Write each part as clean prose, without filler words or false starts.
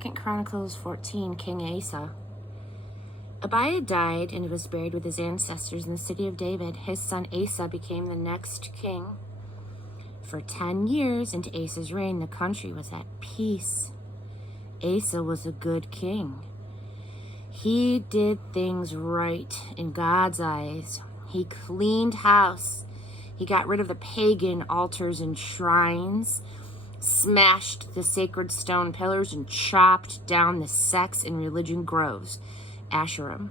2 Chronicles 14, King Asa. Abiah died and was buried with his ancestors in the city of David. His son Asa became the next king. For 10 years into Asa's reign, the country was at peace. Asa was a good king. He did things right in God's eyes. He cleaned house. He got rid of the pagan altars and shrines, smashed the sacred stone pillars, and chopped down the sex and religion groves, Asherim.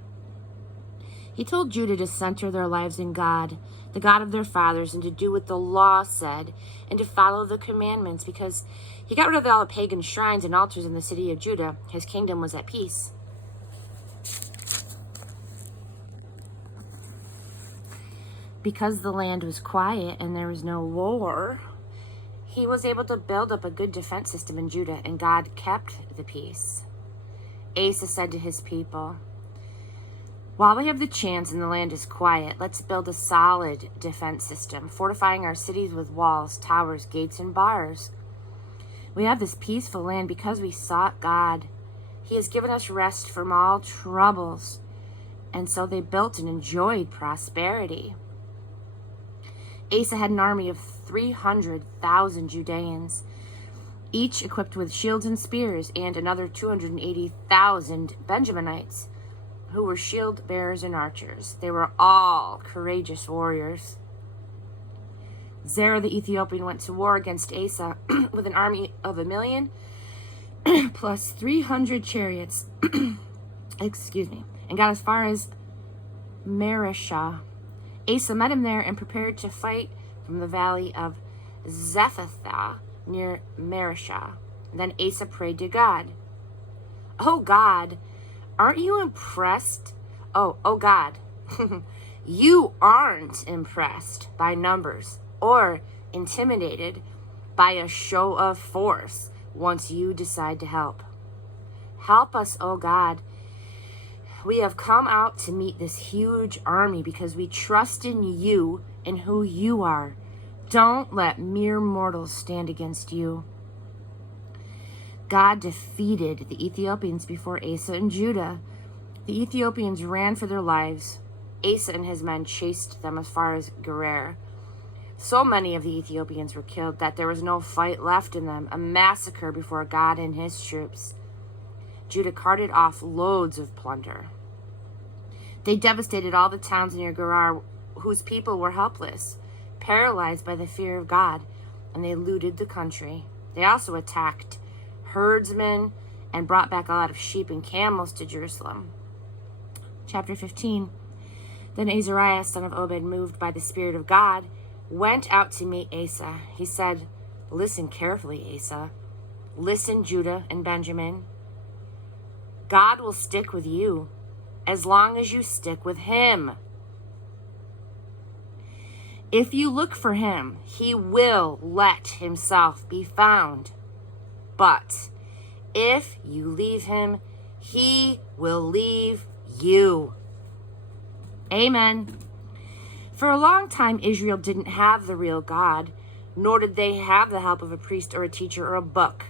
He told Judah to center their lives in God, the God of their fathers, and to do what the law said, and to follow the commandments. Because he got rid of all the pagan shrines and altars in the city of Judah, his kingdom was at peace. Because the land was quiet and there was no war, he was able to build up a good defense system in Judah, and God kept the peace. Asa said to his people, "While we have the chance and the land is quiet, let's build a solid defense system, fortifying our cities with walls, towers, gates, and bars. We have this peaceful land because we sought God. He has given us rest from all troubles." And so they built and enjoyed prosperity. Asa had an army of 300,000 Judeans, each equipped with shields and spears, and another 280,000 Benjaminites, who were shield bearers and archers. They were all courageous warriors. Zerah the Ethiopian went to war against Asa with an army of 1,000,000 plus 300 chariots, and got as far as Mareshah. Asa met him there and prepared to fight from the valley of Zephathah near Mareshah. Then Asa prayed to God. "Oh God, aren't you impressed? Oh God, you aren't impressed by numbers or intimidated by a show of force once you decide to help. Help us, oh God. We have come out to meet this huge army because we trust in you and who you are. Don't let mere mortals stand against you." God defeated the Ethiopians before Asa and Judah. The Ethiopians ran for their lives. Asa and his men chased them as far as Gerar. So many of the Ethiopians were killed that there was no fight left in them, a massacre before God and his troops. Judah carted off loads of plunder. They devastated all the towns near Gerar, whose people were helpless, paralyzed by the fear of God, and they looted the country. They also attacked herdsmen and brought back a lot of sheep and camels to Jerusalem. Chapter 15. Then Azariah, son of Obed, moved by the Spirit of God, went out to meet Asa. He said, "Listen carefully, Asa. Listen, Judah and Benjamin. God will stick with you as long as you stick with him. If you look for him, he will let himself be found. But if you leave him, he will leave you." Amen. For a long time, Israel didn't have the real God, nor did they have the help of a priest or a teacher or a book.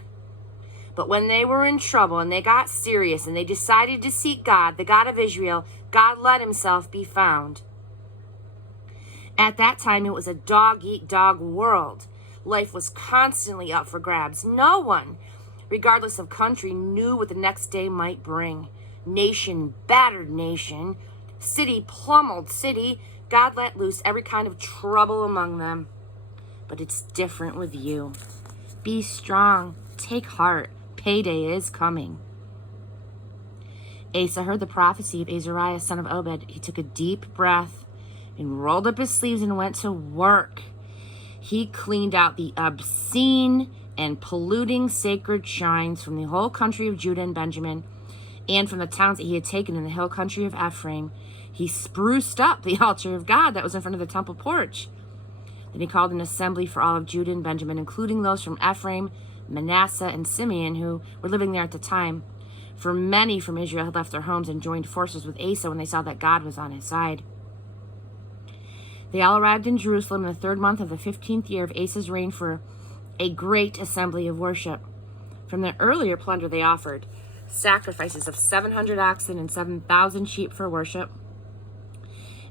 But when they were in trouble and they got serious and they decided to seek God, the God of Israel, God let himself be found. At that time, it was a dog-eat-dog world. Life was constantly up for grabs. No one, regardless of country, knew what the next day might bring. Nation battered nation. City pummeled city. God let loose every kind of trouble among them. But it's different with you. Be strong. Take heart. Payday is coming. Asa heard the prophecy of Azariah, son of Obed. He took a deep breath and rolled up his sleeves and went to work. He cleaned out the obscene and polluting sacred shrines from the whole country of Judah and Benjamin, and from the towns that he had taken in the hill country of Ephraim. He spruced up the altar of God that was in front of the temple porch. Then he called an assembly for all of Judah and Benjamin, including those from Ephraim, Manasseh, and Simeon, who were living there at the time. For many from Israel had left their homes and joined forces with Asa when they saw that God was on his side. They all arrived in Jerusalem in the 3rd month of the 15th year of Asa's reign for a great assembly of worship. From the earlier plunder, they offered sacrifices of 700 oxen and 7,000 sheep for worship.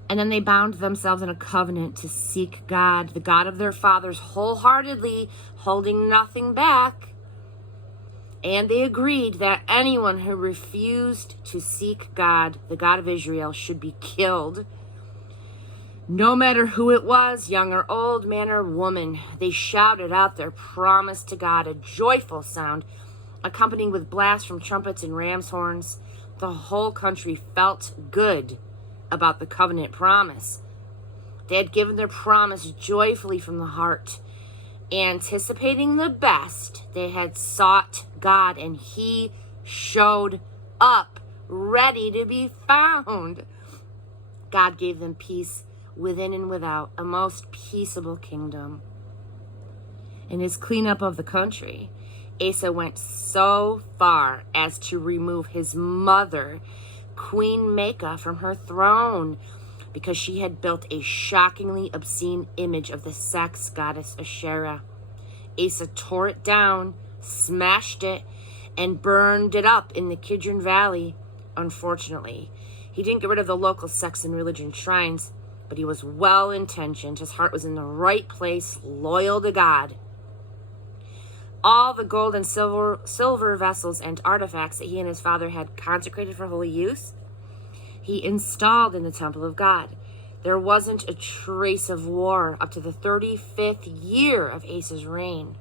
And then they bound themselves in a covenant to seek God, the God of their fathers, wholeheartedly, holding nothing back. And they agreed that anyone who refused to seek God, the God of Israel, should be killed. No matter who it was, young or old, man or woman, they shouted out their promise to God, a joyful sound, accompanied with blasts from trumpets and ram's horns. The whole country felt good about the covenant promise. They had given their promise joyfully from the heart. Anticipating the best, they had sought God, and he showed up, ready to be found. God gave them peace within and without, a most peaceable kingdom. In his cleanup of the country, Asa went so far as to remove his mother, Queen Maacah, from her throne because she had built a shockingly obscene image of the sex goddess Asherah. Asa tore it down, smashed it, and burned it up in the Kidron Valley. Unfortunately, he didn't get rid of the local sex and religion shrines, but he was well-intentioned. His heart was in the right place, loyal to God. All the gold and silver vessels and artifacts that he and his father had consecrated for holy use, he installed in the temple of God. There wasn't a trace of war up to the 35th year of Asa's reign.